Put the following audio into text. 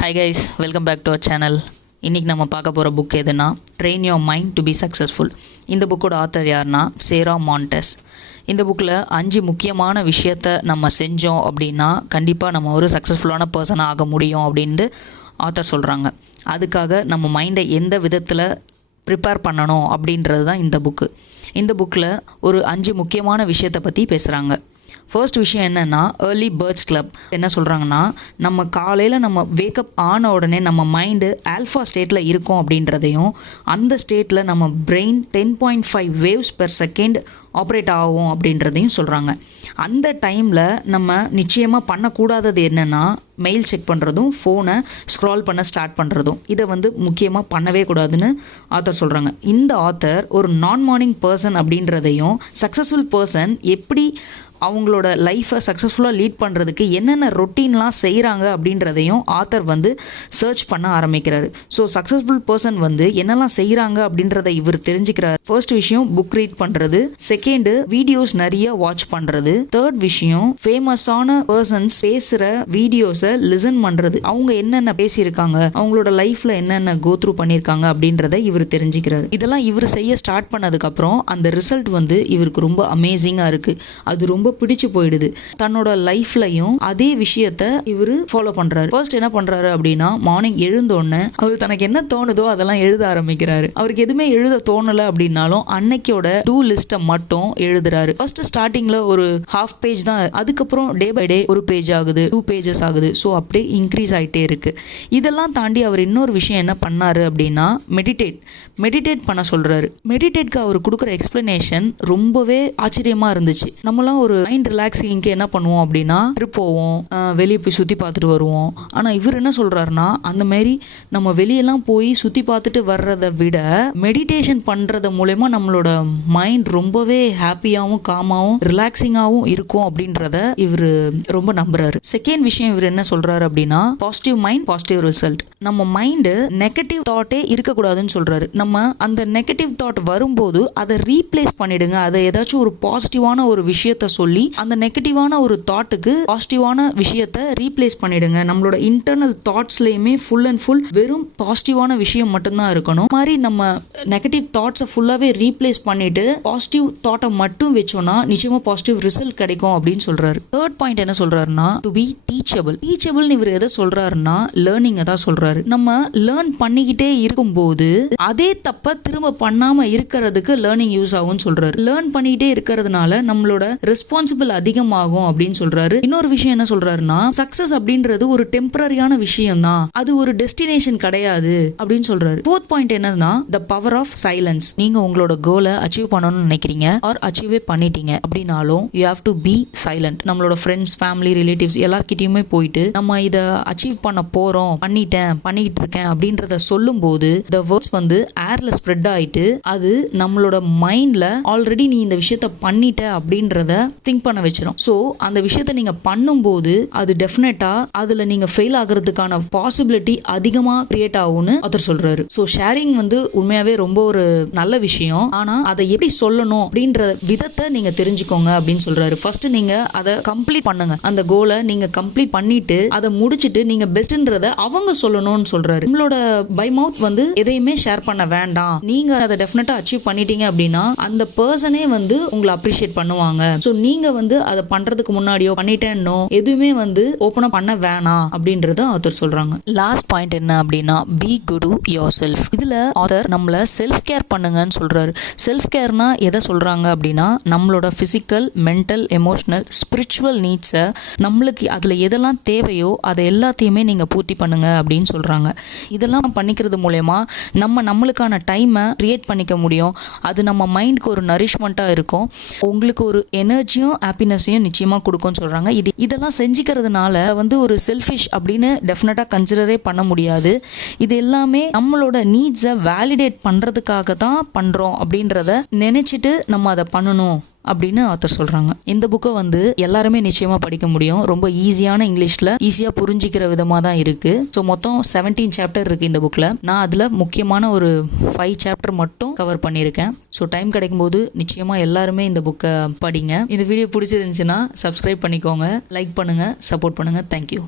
Hi guys, welcome back to our channel. இன்றைக்கி நம்ம பார்க்க போகிற புக் எதுனா train your mind to be successful. இந்த புக்கோட ஆத்தர் யாருன்னா சேரா மான்டெஸ். இந்த புக்கில் 5 முக்கியமான விஷயத்தை நம்ம செஞ்சோம் அப்படின்னா கண்டிப்பாக நம்ம ஒரு சக்ஸஸ்ஃபுல்லான பர்சனாக ஆக முடியும் அப்படின்ட்டு ஆத்தர் சொல்கிறாங்க. அதுக்காக நம்ம மைண்டை எந்த விதத்தில் ப்ரிப்பேர் பண்ணணும் அப்படின்றது தான் இந்த புக்கு. இந்த புக்கில் ஒரு 5 முக்கியமான விஷயத்தை பற்றி பேசுகிறாங்க. ஃபர்ஸ்ட் விஷயம் என்னென்னா ஏர்லி பேர்ட்ஸ் கிளப். என்ன சொல்கிறாங்கன்னா, நம்ம காலையில் நம்ம வேக்கப் ஆன உடனே நம்ம மைண்டு ஆல்ஃபா ஸ்டேட்டில் இருக்கும் அப்படின்றதையும், அந்த ஸ்டேட்டில் நம்ம brain 10.5 waves per second operate ஆகும் அப்படின்றதையும் சொல்கிறாங்க. அந்த டைமில் நம்ம நிச்சயமாக பண்ணக்கூடாதது என்னென்னா மெயில் செக் பண்ணுறதும் ஃபோனை ஸ்க்ரால் பண்ண ஸ்டார்ட் பண்ணுறதும். இதை முக்கியமாக பண்ணவே கூடாதுன்னு ஆத்தர் சொல்கிறாங்க. இந்த ஆத்தர் ஒரு நான் மார்னிங் பர்சன் அப்படின்றதையும், சக்ஸஸ்ஃபுல் பர்சன் எப்படி அவங்களோட லைஃப்பை சக்ஸஸ்ஃபுல்லாக லீட் பண்ணுறதுக்கு என்னென்ன ரொட்டீன்லாம் செய்கிறாங்க அப்படின்றதையும் ஆத்தர் சர்ச் பண்ண ஆரம்பிக்கிறாரு. ஸோ சக்ஸஸ்ஃபுல் பர்சன் என்னெல்லாம் செய்கிறாங்க அப்படின்றத இவர் தெரிஞ்சுக்கிறார். ஃபர்ஸ்ட் விஷயம் புக் ரீட் பண்ணுறது, செகண்டு வீடியோஸ் நிறைய வாட்ச் பண்ணுறது, தேர்ட் விஷயம் ஃபேமஸான பர்சன்ஸ் பேசுகிற வீடியோஸை லிசன் பண்ணுறது, அவங்க என்னென்ன பேசியிருக்காங்க, அவங்களோட லைஃப்பில் என்னென்ன கோ த்ரூ பண்ணியிருக்காங்க அப்படின்றத இவர் தெரிஞ்சுக்கிறாரு. இதெல்லாம் இவர் செய்ய ஸ்டார்ட் பண்ணதுக்கப்புறம் அந்த ரிசல்ட் இவருக்கு ரொம்ப அமேசிங்காக இருக்குது. அது ரொம்ப பிடிச்சு போயிடுது. தன்னோட லைஃப்லையும் அதே விஷயத்த இவரு ஃபாலோ பண்றாரு. ஃபர்ஸ்ட் என்ன பண்றாரு அப்படின்னா, மார்னிங் எழுந்தோடனே அவர் தனக்கு என்ன தோணுதோ அதெல்லாம் எழுத ஆரம்பிக்கிறாரு. அவருக்கு எதுவுமே எழுத தோணல அப்படின்னாலும் அன்னைக்கோட டூ லிஸ்ட்டை மட்டும் எழுதுறாரு. ஃபர்ஸ்ட் ஸ்டார்டிங்ல ஒரு ஹாஃப் பேஜ் தான், அதுக்கப்புறம் டே பை டே ஒரு பேஜ் ஆகுது, 2 பேஜஸ் ஆகுது. ஸோ அப்படியே இன்க்ரீஸ் ஆகிட்டே இருக்கு. இதெல்லாம் தாண்டி அவர் இன்னொரு விஷயம் என்ன பண்ணாரு அப்படின்னா, மெடிடேட் பண்ண சொல்றாரு. மெடிடேட்க்கு அவர் கொடுக்குற எக்ஸ்பிளனேஷன் ரொம்பவே ஆச்சரியமா இருந்துச்சு. நம்மளாம் ஒரு மைண்ட் ரிலாக்ஸிங்க்கு என்ன பண்ணுவோம் அப்படின்னா ட்ரிப் போவோம், வெளியே போய் சுற்றி பார்த்துட்டு வருவோம். ஆனால் இவர் என்ன சொல்கிறாருன்னா, அந்த மாதிரி நம்ம வெளியெல்லாம் போய் சுற்றி பார்த்துட்டு வர்றதை விட மெடிடேஷன் பண்ணுறது மூலயமா நம்மளோட மைண்ட் ரொம்பவே ஹாப்பியாகவும் காமாகவும் ரிலாக்ஸிங்காகவும் இருக்கும் அப்படின்றத இவர் ரொம்ப நம்புறாரு. செகண்ட் விஷயம் இவர் என்ன சொல்கிறாரு அப்படின்னா, பாசிட்டிவ் மைண்ட் பாசிட்டிவ் ரிசல்ட். நம்ம மைண்டு நெகட்டிவ் தாட்டே இருக்கக்கூடாதுன்னு சொல்கிறாரு. நம்ம அந்த நெகட்டிவ் தாட் வரும்போது அதை ரீப்ளேஸ் பண்ணிடுங்க. அதை ஏதாச்சும் ஒரு பாசிட்டிவான ஒரு விஷயத்த சொல்லி அந்த நெகட்டிவான ஒரு தாட்டுக்கு பாசிட்டிவான விஷயத்தை ரீப்ளேஸ் பண்ணிடுங்க. நம்மளோட இன்டர்னல் தாட்ஸ்லயுமே ஃபுல் அண்ட் ஃபுல் வெறும் பாசிட்டிவான விஷயம் மட்டும்தான் இருக்கணும். மாதிரி நம்ம நெகட்டிவ் தாட்ஸை ஃபுல்லாவே ரீப்ளேஸ் பண்ணிட்டு பாசிட்டிவ் தாட்டை மட்டும் வச்சோம்னா நிச்சயமா பாசிட்டிவ் ரிசல்ட் கிடைக்கும் அப்படின்னு சொல்றாரு. தேர்ட் பாயிண்ட் என்ன சொல்றாருன்னா, டு பி டீச்சபிள். இவர் எதை சொல்றாருன்னா லேர்னிங் தான் சொல்றாரு. நம்ம லேர்ன் பண்ணிக்கிட்டே இருக்கும்போது அதே தப்ப திரும்ப பண்ணாம இருக்கிறதுக்கு லேர்னிங் யூஸ் ஆகும்னு சொல்றாரு. லேர்ன் பண்ணிக்கிட்டே இருக்கிறதுனால நம்மளோட ரெஸ்பான்சிபிள் அதிகமாகும் அப்படின்னு சொல்றாரு. இன்னொரு விஷயம் என்ன சொல்றாருன்னா, சக்சஸ் அப்படின்றது ஒரு டெம்பரரியான விஷயம் தான், அது ஒரு டெஸ்டினேஷன் கிடையாது அப்படின்னு சொல்றாரு. ஃபோர்த் பாயிண்ட் என்னன்னா, த பவர் ஆஃப் சைலன்ஸ். நீங்க உங்களோட கோலை அச்சீவ் பண்ணணும்னு நினைக்கிறீங்க ஆர் அச்சீவே பண்ணிட்டீங்க அப்படின்னாலும் you have to be silent. நம்மளோட ஃப்ரெண்ட்ஸ், ஃபேமிலி, ரிலேட்டிவ்ஸ் எல்லார்கிட்டயுமே போயிட்டு நம்ம இதை அச்சீவ் பண்ண போறோம், பண்ணிக்கிட்டு இருக்கேன் அப்படின்றத சொல்லும் போது த வேர்ட்ஸ் ஏர்ல ஸ்ப்ரெட் ஆயிட்டு அது நம்மளோட மைண்ட்ல ஆல்ரெடி நீ இந்த விஷயத்த பண்ணிட்ட அப்படின்றத திங்க் பண்ண வச்சிரும். ஸோ அந்த விஷயத்தை நீங்க பண்ணும்போது அது டெஃபினட்டா அதுல நீங்க ஃபெயில் ஆகிறதுக்கான பாசிபிலிட்டி அதிகமா கிரியேட் ஆகும்னு அவர் சொல்றாரு. ஸோ ஷேரிங் உண்மையாவே ரொம்ப ஒரு நல்ல விஷயம். ஆனா அதை எப்படி சொல்லணும் அப்படின்ற விதத்தை நீங்க தெரிஞ்சுக்கோங்க அப்படின்னு சொல்றாரு. ஃபர்ஸ்ட் நீங்க அதை கம்ப்ளீட் பண்ணுங்க. அந்த கோலை நீங்க கம்ப்ளீட் பண்ணிட்டு அதை முடிச்சிட்டு நீங்க பெஸ்ட்ன்றத அவங்க சொல்லணும்னு சொல்றாரு. நம்மளோட பை மவுத் எதையுமே ஷேர் பண்ண வேண்டாம். நீங்க அதை டெஃபினட்டா அச்சீவ் பண்ணிட்டீங்க அப்படின்னா அந்த பர்சனே உங்களை அப்ரிஷியேட் பண்ணுவாங்க. ஸோ நீங்க அதை பண்றதுக்கு முன்னாடியோ பண்ணிட்டேன்னோ எதுவுமே ஓப்பனா பண்ண வேணாம் அப்படின்றத ஆத்தர் சொல்றாங்க. லாஸ்ட் பாயிண்ட் என்ன அப்படின்னா, be good to your self. இதுல ஆத்தர் நம்மள செல்ஃப் கேர் பண்ணுங்கன்னு சொல்றாரு. செல்ஃப் கேர்னா எதை சொல்றாங்க அப்படின்னா, நம்மளோட பிசிக்கல், மென்டல், எமோஷனல், ஸ்பிரிச்சுவல் நீட்ஸை நம்மளுக்கு அதுல எதெல்லாம் தேவையோ அதை எல்லாத்தையுமே நீங்க பூர்த்தி பண்ணுங்க அப்படின்னு சொல்றாங்க. இதெல்லாம் பண்ணிக்கிறது மூலமா நம்மளுக்கான டைமை கிரியேட் பண்ணிக்க முடியும். அது நம்ம மைண்டுக்கு ஒரு நரிஷ்மெண்டா இருக்கும். உங்களுக்கு ஒரு எனர்ஜியும் ஹாப்பினஸையும் நிச்சயமா கொடுக்கும்னு சொல்றாங்க. இதெல்லாம் செஞ்சுக்கிறதுனால ஒரு செல்ஃபிஷ் அப்படின்னு டெஃபினட்டா கன்சிடரே பண்ண முடியாது. இது எல்லாமே நம்மளோட நீட்ஸை வேலிடேட் பண்றதுக்காக தான் பண்றோம் அப்படின்றத நினைச்சிட்டு நம்ம அதை பண்ணணும் அப்படின்னு ஆத்தர் சொல்றாங்க. இந்த புக்கை எல்லாருமே நிச்சயமா படிக்க முடியும். ரொம்ப ஈஸியான இங்கிலீஷ்ல ஈஸியா புரிஞ்சிக்கிற விதமா தான் இருக்கு. ஸோ மொத்தம் 17 சாப்டர் இருக்கு இந்த புக்ல. நான் அதுல முக்கியமான ஒரு 5 சாப்டர் மட்டும் கவர் பண்ணியிருக்கேன். ஸோ டைம் கிடைக்கும் போது நிச்சயமா எல்லாருமே இந்த புக்கை படிங்க. இந்த வீடியோ பிடிச்சிருந்துச்சுன்னா சப்ஸ்கிரைப் பண்ணிக்கோங்க, லைக் பண்ணுங்க, சப்போர்ட் பண்ணுங்க. தேங்க்யூ.